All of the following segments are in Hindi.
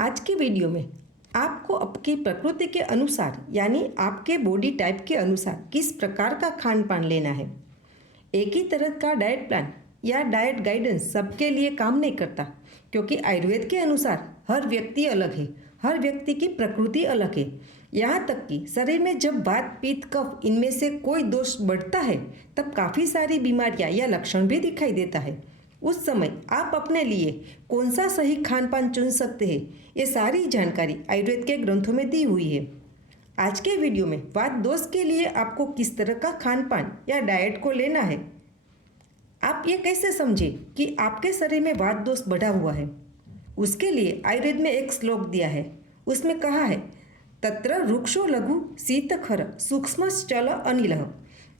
आज की वीडियो में आपको आपकी प्रकृति के अनुसार यानी आपके बॉडी टाइप के अनुसार किस प्रकार का खान पान लेना है। एक ही तरह का डाइट प्लान या डाइट गाइडेंस सबके लिए काम नहीं करता, क्योंकि आयुर्वेद के अनुसार हर व्यक्ति अलग है, हर व्यक्ति की प्रकृति अलग है। यहाँ तक कि शरीर में जब वात पित्त कफ इनमें से कोई दोष बढ़ता है तब काफ़ी सारी बीमारियाँ या लक्षण भी दिखाई देता है। उस समय आप अपने लिए कौन सा सही खान पान चुन सकते हैं, ये सारी जानकारी आयुर्वेद के ग्रंथों में दी हुई है। आज के वीडियो में वात दोष के लिए आपको किस तरह का खान पान या डाइट को लेना है, आप ये कैसे समझे कि आपके शरीर में वात दोष बढ़ा हुआ है। उसके लिए आयुर्वेद में एक श्लोक दिया है, उसमें कहा है तत्र रुक्षो लघु शीत खर सूक्ष्म चल अनिल।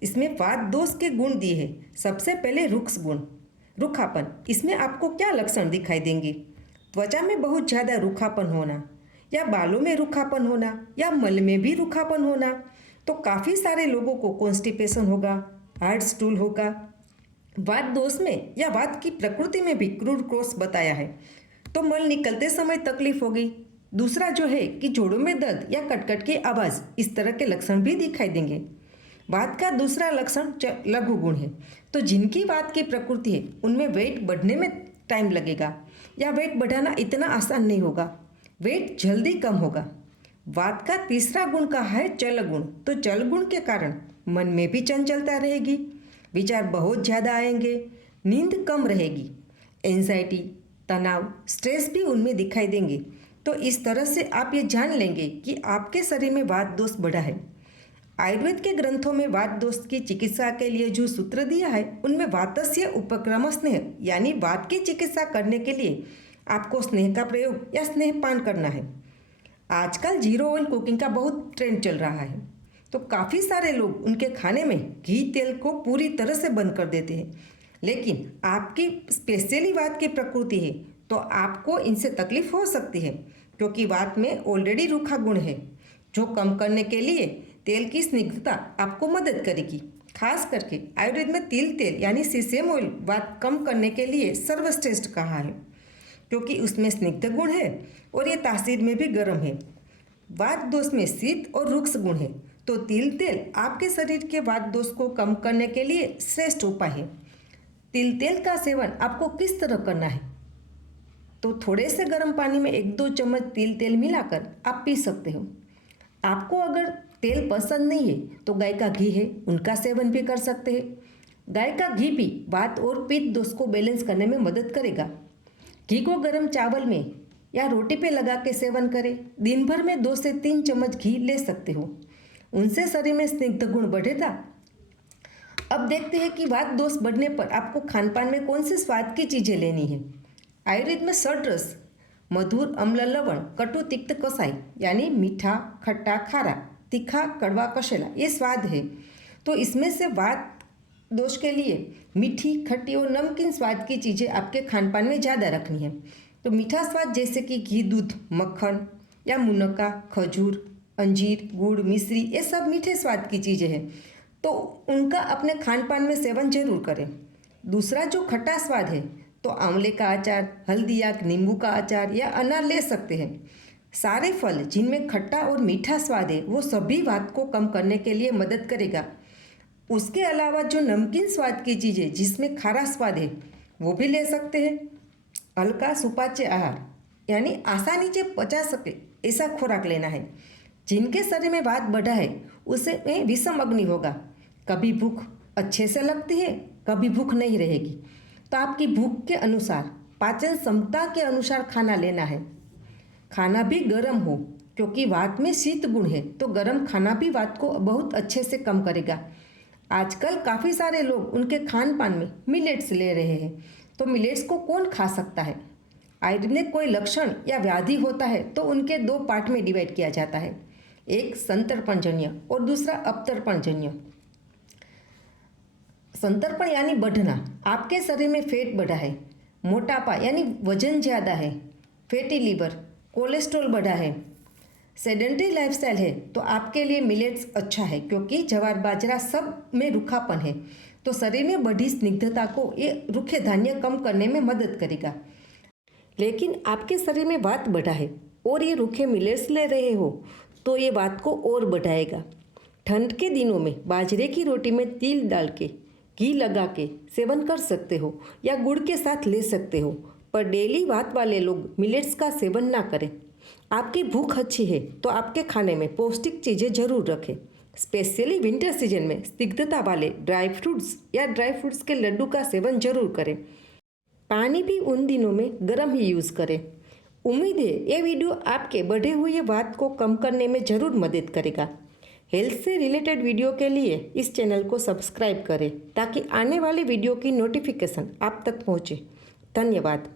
इसमें वात दोष के गुण दिए हैं। सबसे पहले रुक्ष गुण, रूखापन। इसमें आपको क्या लक्षण दिखाई देंगे? त्वचा में बहुत ज़्यादा रूखापन होना, या बालों में रूखापन होना, या मल में भी रूखापन होना। तो काफ़ी सारे लोगों को कॉन्स्टिपेशन होगा, हार्ड स्टूल होगा। वात दोष में या वात की प्रकृति में भी क्रूर क्रॉस बताया है, तो मल निकलते समय तकलीफ होगी। दूसरा जो है कि जोड़ों में दर्द या कटकट की आवाज़, इस तरह के लक्षण भी दिखाई देंगे। वात का दूसरा लक्षण लघु गुण है, तो जिनकी वात की प्रकृति है उनमें वेट बढ़ने में टाइम लगेगा, या वेट बढ़ाना इतना आसान नहीं होगा, वेट जल्दी कम होगा। वात का तीसरा गुण कहा है चल गुण, तो चल गुण के कारण मन में भी चंचलता रहेगी, विचार बहुत ज़्यादा आएंगे, नींद कम रहेगी, एंजाइटी तनाव स्ट्रेस भी उनमें दिखाई देंगे। तो इस तरह से आप ये जान लेंगे कि आपके शरीर में वात दोष बढ़ा है। आयुर्वेद के ग्रंथों में वात दोष की चिकित्सा के लिए जो सूत्र दिया है उनमें वातस्य उपक्रम स्नेह, यानी वात की चिकित्सा करने के लिए आपको स्नेह का प्रयोग या स्नेहपान करना है। आजकल जीरो ऑयल कुकिंग का बहुत ट्रेंड चल रहा है, तो काफ़ी सारे लोग उनके खाने में घी तेल को पूरी तरह से बंद कर देते हैं। लेकिन आपकी स्पेशली वात की प्रकृति है तो आपको इनसे तकलीफ हो सकती है, क्योंकि वात में ऑलरेडी रूखा गुण है, जो कम करने के लिए तेल की स्निग्धता आपको मदद करेगी। खास करके आयुर्वेद में तिल तेल यानी सीसेम ऑयल वात कम करने के लिए सर्वश्रेष्ठ कहा है, क्योंकि उसमें स्निग्ध गुण है और ये तासीर में भी गर्म है। वात दोष में शीत और रुक्ष गुण है, तो तिल तेल आपके शरीर के वात दोष को कम करने के लिए श्रेष्ठ उपाय है। तिल तेल का सेवन आपको किस तरह करना है? तो थोड़े से गर्म पानी में 1-2 चम्मच तिल तेल मिलाकर आप पी सकते हो। आपको अगर तेल पसंद नहीं है तो गाय का घी है, उनका सेवन भी कर सकते हैं। गाय का घी भी वात और पित्त दोष को बैलेंस करने में मदद करेगा। घी को गर्म चावल में या रोटी पे लगा के सेवन करें। दिन भर में 2 से 3 चम्मच घी ले सकते हो, उनसे शरीर में स्निग्ध गुण बढ़ेगा। अब देखते हैं कि वात दोष बढ़ने पर आपको खान पान में कौन से स्वाद की चीज़ें लेनी है। आयुर्वेद में षड्रस मधुर अम्ल लवण कटु तिक्त कसाई, यानी मीठा खट्टा खारा तीखा कड़वा कशेला, ये स्वाद है। तो इसमें से वात दोष के लिए मीठी खट्टी और नमकीन स्वाद की चीज़ें आपके खान पान में ज़्यादा रखनी है। तो मीठा स्वाद जैसे कि घी दूध मक्खन या मुनक्का खजूर अंजीर गुड़ मिश्री, ये सब मीठे स्वाद की चीज़ें हैं, तो उनका अपने खान पान में सेवन जरूर करें। दूसरा जो खट्टा स्वाद है, तो आंवले का अचार, हल्दी या नींबू का अचार या अनार ले सकते हैं। सारे फल जिनमें खट्टा और मीठा स्वाद है वो सभी वात को कम करने के लिए मदद करेगा। उसके अलावा जो नमकीन स्वाद की चीज़ें जिसमें खारा स्वाद है वो भी ले सकते हैं। हल्का सुपाच्य आहार, यानी आसानी से पचा सके ऐसा खुराक लेना है। जिनके शरीर में वात बढ़ा है उसे में विषम अग्नि होगा, कभी भूख अच्छे से लगती है कभी भूख नहीं रहेगी। तो आपकी भूख के अनुसार पाचन क्षमता के अनुसार खाना लेना है। खाना भी गर्म हो, क्योंकि वात में शीत गुण है, तो गर्म खाना भी वात को बहुत अच्छे से कम करेगा। आजकल काफ़ी सारे लोग उनके खान पान में मिलेट्स ले रहे हैं, तो मिलेट्स को कौन खा सकता है? आयुर्वेद में कोई लक्षण या व्याधि होता है तो उनके 2 पार्ट में डिवाइड किया जाता है, एक संतर्पणजन्य और दूसरा अपतर्पणजन्य। संतर्पण यानी बढ़ना, आपके शरीर में फैट बढ़ा है, मोटापा यानी वजन ज़्यादा है, फैटी लीवर, कोलेस्ट्रॉल बढ़ा है, सेडेंटरी लाइफस्टाइल है, तो आपके लिए मिलेट्स अच्छा है, क्योंकि ज्वार बाजरा सब में रूखापन है, तो शरीर में बढ़ी स्निग्धता को ये रूखे धान्य कम करने में मदद करेगा। लेकिन आपके शरीर में वात बढ़ा है और ये रूखे मिलेट्स ले रहे हो तो ये बात को और बढ़ाएगा। ठंड के दिनों में बाजरे की रोटी में तिल डाल के घी लगा के सेवन कर सकते हो या गुड़ के साथ ले सकते हो, पर डेली वात वाले लोग मिलेट्स का सेवन ना करें। आपकी भूख अच्छी है तो आपके खाने में पौष्टिक चीज़ें जरूर रखें। स्पेशली विंटर सीजन में स्निग्धता वाले ड्राई फ्रूट्स या ड्राई फ्रूट्स के लड्डू का सेवन जरूर करें। पानी भी उन दिनों में गर्म ही यूज़ करें। उम्मीद है ये वीडियो आपके बढ़े हुए वात को कम करने में ज़रूर मदद करेगा। हेल्थ से रिलेटेड वीडियो के लिए इस चैनल को सब्सक्राइब करें ताकि आने वाले वीडियो की नोटिफिकेशन आप तक पहुँचे। धन्यवाद।